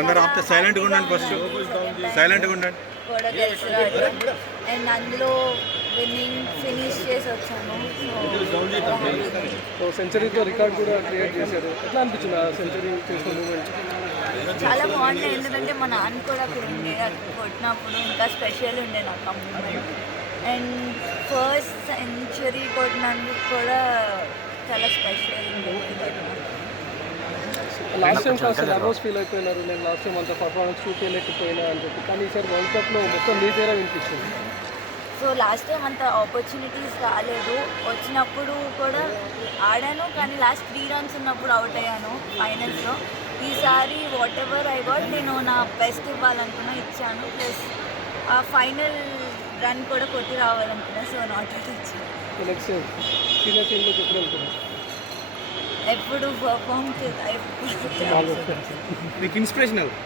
అందరూ ఆప్తే సైలెంట్గా ఉండండి. ఫస్ట్ సైలెంట్గా ఉండండి. కూడా గెలిచాడు అండ్ అందులో విన్నింగ్ ఫినిష్ చేసి వచ్చాను. సో సెంచరీతో రికార్డ్ కూడా క్రియేట్ చేశారు. ఎట్లా అనిపించింది ఆ సెంచరీ చేసిన మూమెంట్? చాలా బాగుండే, ఎందుకంటే మా నాన్న కూడా అక్కడ ఉండే, అది కొట్టినప్పుడు ఇంకా స్పెషల్ ఉండే నాకు ఆ మూమెంట్. అండ్ ఫస్ట్ సెంచరీ కొట్టినందుకు కూడా చాలా స్పెషల్ ఉండే. లాస్ట్ టైం కాస్త నర్వస్ ఫీల్ అయిపోయినారు, నేను లాస్ట్ టైం అంత పర్ఫార్మెన్స్ చూపించలేకపోయినా అని చెప్పి, కానీ ఈసారి వరల్డ్ కప్లో మొత్తం మీ పేరే వినిపించింది. సో లాస్ట్ టైం అంత ఆపర్చునిటీస్ రాలేదు, వచ్చినప్పుడు కూడా ఆడాను, కానీ లాస్ట్ 3 runs ఉన్నప్పుడు అవుట్ అయ్యాను ఫైనల్స్లో. ఈసారి వాట్ ఎవర్ ఐ గాట్, నేను నా బెస్ట్ ఇవ్వాలనుకున్నా, ఇచ్చాను. ప్లస్ ఆ ఫైనల్ రన్ కూడా కొట్టి రావాలనుకున్నా, సో నాట్ అవుట్ ఇచ్చాను. నెక్స్ట్ సీనియర్ టీంలో ఎప్పుడు వెళ్తున్నారు? ఎప్పుడు పర్ఫామ్ మీకు ఇన్స్పిరేషన్ ఎవరు?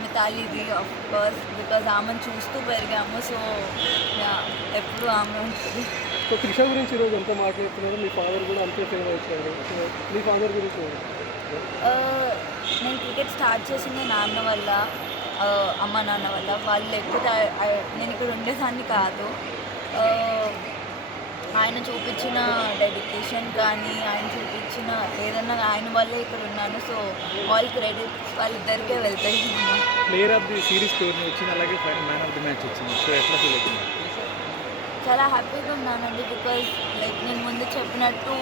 మితాలీది ఆఫ్ కోర్స్, బికాజ్ ఆమెను చూస్తూ పెరిగాము. సో ఎప్పుడు ఆమె ఉంటుంది. సో త్రిష గురించి ఈరోజు ఎంత మాట్లాడుతున్నారు, మీ ఫాదర్ కూడా అంతే ఫేమ్ వచ్చారు. సో మీ ఫాదర్ గురించి నేను క్రికెట్ స్టార్ట్ చేసింది నాన్న వల్ల, అమ్మ నాన్న వల్ల. వాళ్ళు లేకపోతే నేను ఇక్కడ ఉండేదాన్ని కాదు. ఆయన చూపించిన డెడికేషన్ కానీ, ఆయన చూపించిన ఏదన్నా ఆయన వల్లే ఇక్కడ ఉన్నాను. సో ఆల్ క్రెడిట్ వాళ్ళిద్దరికే వెళ్తాయి. Player of the series tourney వచ్చింది, అలాగే final man of the match వచ్చింది. సో ఎట్లా ఫీల్ అవుతుంది? చాలా హ్యాపీగా ఉన్నానండి, బికాజ్ లైక్ నేను ముందు చెప్పినట్టు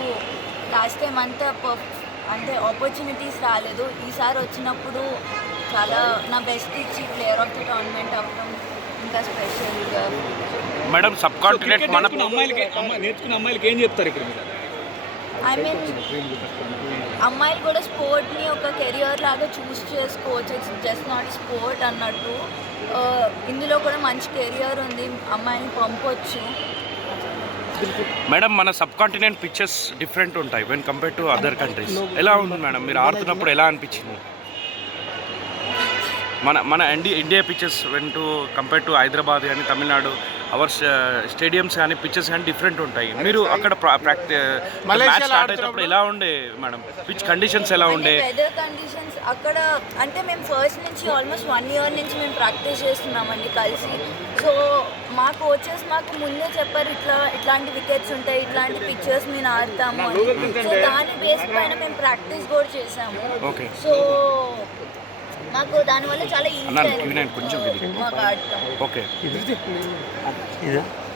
లాస్ట్ టైం అంటే ఆపర్చునిటీస్ రాలేదు. ఈసారి వచ్చినప్పుడు చాలా నా బెస్ట్ ఇచ్చి ప్లేయర్ ఆఫ్ ది టోర్నమెంట్ అవ్వడం ఇంకా స్పెషల్గా. మేడం సబ్ కాంటినెంట్ మన నేర్చుకున్న అమ్మాయిలకి ఏం చెప్తారు ఇక్కడ? ఐ మీన్ అమ్మాయిలు కూడా స్పోర్ట్ని ఒక కెరియర్ లాగా చూస్ చేసుకోవచ్చు, ఇట్స్ జస్ట్ నాట్ స్పోర్ట్ అన్నట్టు. ఇందులో కూడా మంచి కెరియర్ ఉంది, అమ్మాయిని పంపొచ్చు. మేడం మన సబ్ కాంటినెంట్ పిక్చర్స్ డిఫరెంట్ ఉంటాయి when compare to other countries. ఎలా ఉంది మేడం, మీరు ఆడుతున్నప్పుడు ఎలా అనిపించింది? మన India pictures when to compare to Hyderabad కానీ తమిళనాడు, అవర్ స్టేడియంస్ కానీ పిక్చర్స్ కానీ డిఫరెంట్ ఉంటాయి. మీరు అక్కడ మ్యాచ్ స్టార్ట్ అయినప్పుడు ఎలా ఉండే మేడం, పిచ్ కండిషన్స్ ఎలా ఉండే? వెదర్ కండిషన్స్ అక్కడ అంటే మేము ఫస్ట్ నుంచి ఆల్మోస్ట్ 1 year నుంచి మేము ప్రాక్టీస్ చేస్తున్నామండి కలిసి. సో మా కోచెస్ మాకు ముందే చెప్పారు, ఇట్లాంటి వికెట్స్ ఉంటాయి, ఇట్లాంటి పిక్చర్స్ మేము ఆడతాము అని. సో దాని బేస్ పైన మేము ప్రాక్టీస్ కూడా చేసాము. సో మాకు దానివల్ల చాలా ఈజీ అయింది కొంచెం మాకు ఆడతాం. ఓకే.